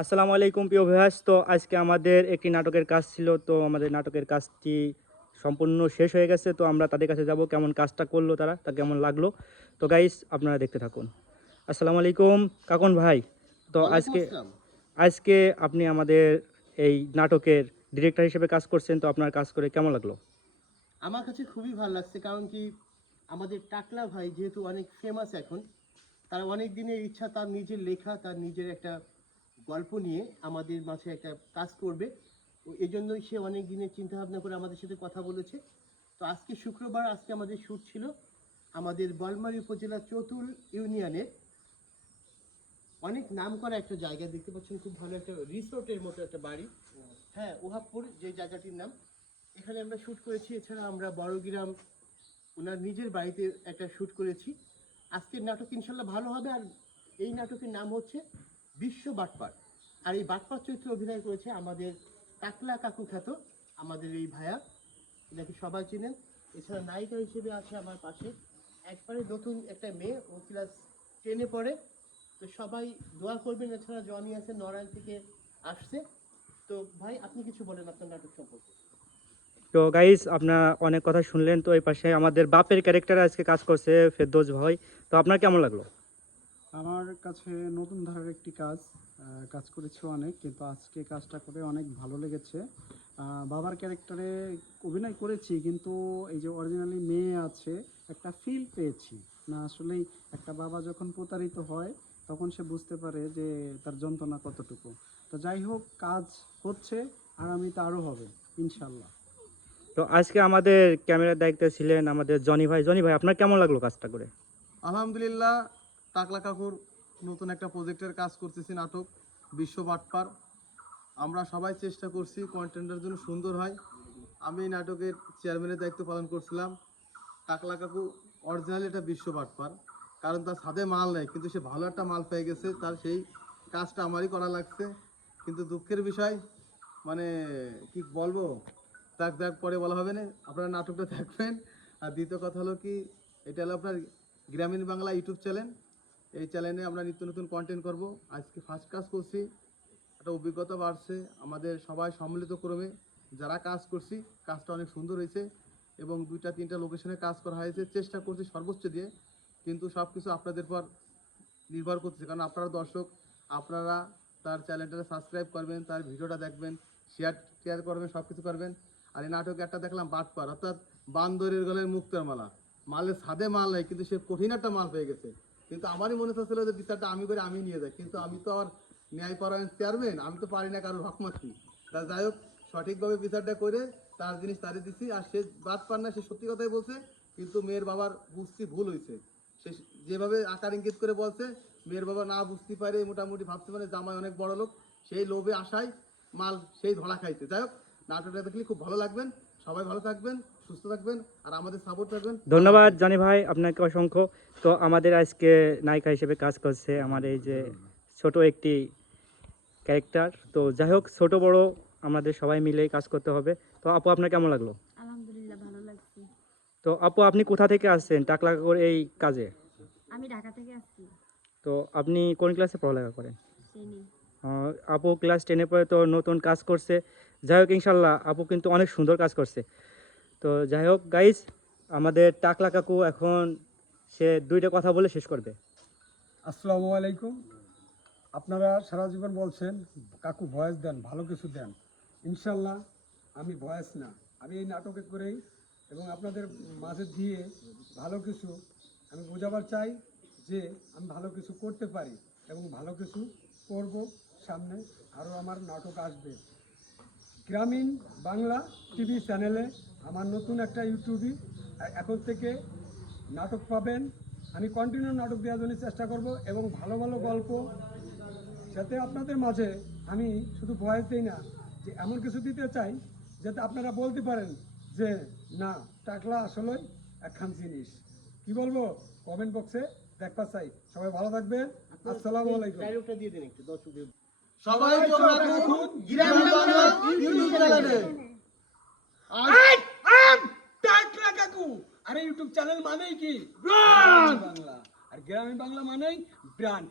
আসসালামু আলাইকুম প্রিয় ভিউয়ার্স। তো আজকে আমাদের একটি নাটকের কাজ ছিল, তো আমাদের নাটকের কাজটি সম্পূর্ণ শেষ হয়ে গেছে। তো আমরা তাদের কাছে যাব, কেমন কাজটা করলো তারা, তা কেমন লাগলো। তো গাইস আপনারা দেখতে থাকুন। আসসালামু আলাইকুম কাকন ভাই। তো ওয়ালাইকুম আজকে আসসালাম। আজকে আপনি আমাদের এই নাটকের ডিরেক্টর হিসেবে কাজ করছেন, তো আপনার কাজ করে কেমন লাগলো? আমার কাছে খুবই ভালো লাগছে, কারণ কি আমাদের টাকলা ভাই যেহেতু অনেক ফেমাস এখন, তার অনেক দিনের ইচ্ছা তার নিজের লেখা, তার নিজের একটা গল্প নিয়ে আমাদের মাঝে একটা কাজ করবে। এই জন্যই সে অনেক দিনের চিন্তা ভাবনা করে আমাদের সাথে কথা বলেছে। তো আজকে শুক্রবার, আজকে আমাদের শ্যুট ছিল আমাদের বলমারী উপজেলা চতুল ইউনিয়নের অনেক নাম করা একটা জায়গা, দেখতে পাচ্ছেন খুব ভালো একটা রিসোর্টের মতো একটা বাড়ি। হ্যাঁ, ওহাবপুর যে জায়গাটির নাম, এখানে আমরা শ্যুট করেছি। এছাড়া আমরা বড়গ্রাম ওনার নিজের বাড়িতে একটা শ্যুট করেছি। আজকের নাটক ইনশাল্লাহ ভালো হবে। আর এই নাটকের নাম হচ্ছে বিশ্ব বাটপার। আর এই বাটপার চরিত্রে অভিনয় করেছে আমাদের টাকলা কাকু খ্যাত আমাদের এই ভাইয়া, এনাকে সবাই চেনেন। এছাড়া নায়িকা হিসেবে আছে আমার পাশে একবারে নতুন একটা মেয়ে, ও ক্লাস 10-এ পড়ে। তো সবাই দোয়া করবেন। এছাড়া জনি আছে নড়াইল থেকে আসছে। তো ভাই আপনি কিছু বলেন আপনার নাটক সম্পর্কে। তো গাইস আপনারা অনেক কথা শুনলেন। তো এই পাশে আমাদের বাপের ক্যারেক্টারে আজকে কাজ করছে ফেরদৌস ভাই। তো আপনার কেমন লাগলো? আমার কাছে নতুন ধারার একটি কাজ, কাজ করেছি অনেক, কিন্তু আজকে কাজটা করে অনেক ভালো লেগেছে। বাবার ক্যারেক্টারে অভিনয় করেছি, কিন্তু এই যে অরিজিনালি মেয়ে আছে একটা ফিল পেয়েছি না। আসলেই একটা বাবা যখন প্রতারিত হয় তখন সে বুঝতে পারে যে তার যন্ত্রণা কতটুকু। তো যাই হোক, কাজ হচ্ছে, আগামীতে আরও হবে ইনশাল্লাহ। তো আজকে আমাদের ক্যামেরার দায়িত্বে ছিলেন আমাদের জনি ভাই। জনি ভাই আপনার কেমন লাগলো কাজটা করে? আলহামদুলিল্লাহ, টাকলা কাকুর নতুন একটা প্রজেক্টের কাজ করতেছি, নাটক বিশ্ব বাটপার। আমরা সবাই চেষ্টা করছি কন্টেন্টের জন্য সুন্দর হয়। আমি এই নাটকের চেয়ারম্যানের দায়িত্ব পালন করছিলাম। টাকলা কাকু অরিজিনাল এটা বিশ্ব বাটপার, কারণ তার ছাদে মাল নেই, কিন্তু সে ভালো একটা মাল পেয়ে গেছে। তার সেই কাজটা আমারই করা লাগছে। কিন্তু দুঃখের বিষয়, মানে কি বলবো, দেখ পরে বলা হবে না, আপনারা নাটকটা দেখবেন। আর দ্বিতীয় কথা হলো কি, এটা হলো আপনার গ্রামীণ বাংলা ইউটিউব চ্যানেল। এই চ্যানেলে আমরা নিত্য নতুন কন্টেন্ট করব। আজকে ফার্স্ট কাজ করছি, একটা অভিজ্ঞতা বাড়ছে আমাদের সবাই সম্মিলিত ক্রমে যারা কাজ করছি। কাজটা অনেক সুন্দর হয়েছে এবং 2-3টা লোকেশনে কাজ করা হয়েছে। চেষ্টা করছি সর্বোচ্চ দিয়ে, কিন্তু সব কিছু আপনাদের পর নির্ভর করছে, কারণ আপনারা দর্শক। আপনারা তার চ্যানেলটা সাবস্ক্রাইব করবেন, তার ভিডিওটা দেখবেন, শেয়ার করবেন, সব কিছু করবেন। আর এই নাটকে একটা দেখলাম বাটপার, অর্থাৎ বান্দরের গলায় মুক্তার মালা। মালের ছাদে মাল নেই, কিন্তু সে কঠিন একটা মাল পেয়ে গেছে। কিন্তু আমারই মনে হচ্ছিল যে বিচারটা আমি করে আমি নিয়ে যাই, কিন্তু আমি তো আর ন্যায়পরায়ণ চেয়ারম্যান, আমি তো পারি না কারোর হক মারছি। তা যাই হোক, সঠিকভাবে বিচারটা করে তার জিনিস তারে দিচ্ছি। আর সে বাটপার না, সে সত্যি কথাই বলছে। কিন্তু মেয়ের বাবার বুঝছি ভুল হয়েছে। সে যেভাবে আকার ইঙ্গিত করে বলছে, মেয়ের বাবা না বুঝতে পারে, মোটামুটি ভাবতে পারে জামাই অনেক বড় লোক, সেই লোভে আশায় মাল সেই ধরা খাইছে। যাই হোক, নাটকটা দেখলে খুব ভালো লাগবেন। সবাই ভালো থাকবেন, সুস্থ থাকবেন, আর আমাদের সাপোর্ট থাকবেন। ধন্যবাদ জনি ভাই আপনাকে অসংখ্য। তো আমাদের আজকে নায়িকা হিসেবে কাজ করছে আমার এই যে ছোট একটি ক্যারেক্টার। তো যাই হোক, ছোট বড় আমাদের সবাই মিলেই কাজ করতে হবে। তো আপু আপনার কেমন লাগলো? আলহামদুলিল্লাহ ভালো লাগছে। তো আপু আপনি কোথা থেকে আসছেন টাকলা কাকুর এই কাজে? আমি ঢাকা থেকে আসছি। তো আপনি কোন ক্লাসে পড়ালেখা করেন? চিনি। আপু ক্লাস 10-এ পড়ে, তো নতুন কাজ করছে। যাই হোক ইনশাল্লাহ আপু কিন্তু অনেক সুন্দর কাজ করছে। তো যাই হোক গাইস, আমাদের টাকলা কাকু এখন সে 2টা কথা বলে শেষ করবে। আসসালামু আলাইকুম। আপনারা সারা জীবন বলছেন কাকু ভয়েস দেন, ভালো কিছু দেন। ইনশাল্লাহ আমি ভয়েস না, আমি এই নাটকে করেই এবং আপনাদের মাঝে দিয়ে ভালো কিছু আমি বোঝাবার চাই যে আমি ভালো কিছু করতে পারি এবং ভালো কিছু করব। সামনে আরও আমার নাটক আসবে। গ্রামীণ বাংলা টিভি চ্যানেলে আমার নতুন একটা ইউটিউবে এখন থেকে নাটক পাবেন। আমি কন্টিনিউ নাটক দেওয়ার জন্য চেষ্টা করব এবং ভালো ভালো গল্প, যাতে আপনাদের মাঝে আমি শুধু ভয়েস দিই না, যে এমন কিছু দিতে চাই যাতে আপনারা বলতে পারেন যে না, টাকলা আসলে একখান জিনিস। কি বলবো, কমেন্ট বক্সে দেখতে চাই। সবাই ভালো থাকবেন। আসসালামু আলাইকুম। ডায়লগটা দিয়ে দিন একটু দর্শকদের। সবাই চোখ রাখুন গ্রামীণ বাংলা ইউটিউব চ্যানেলে। টাকলা কাকু, আরে ইউটিউব চ্যানেল মানেই কি বাংলা, আর গ্রামীণ বাংলা মানেই ব্র্যান্ড।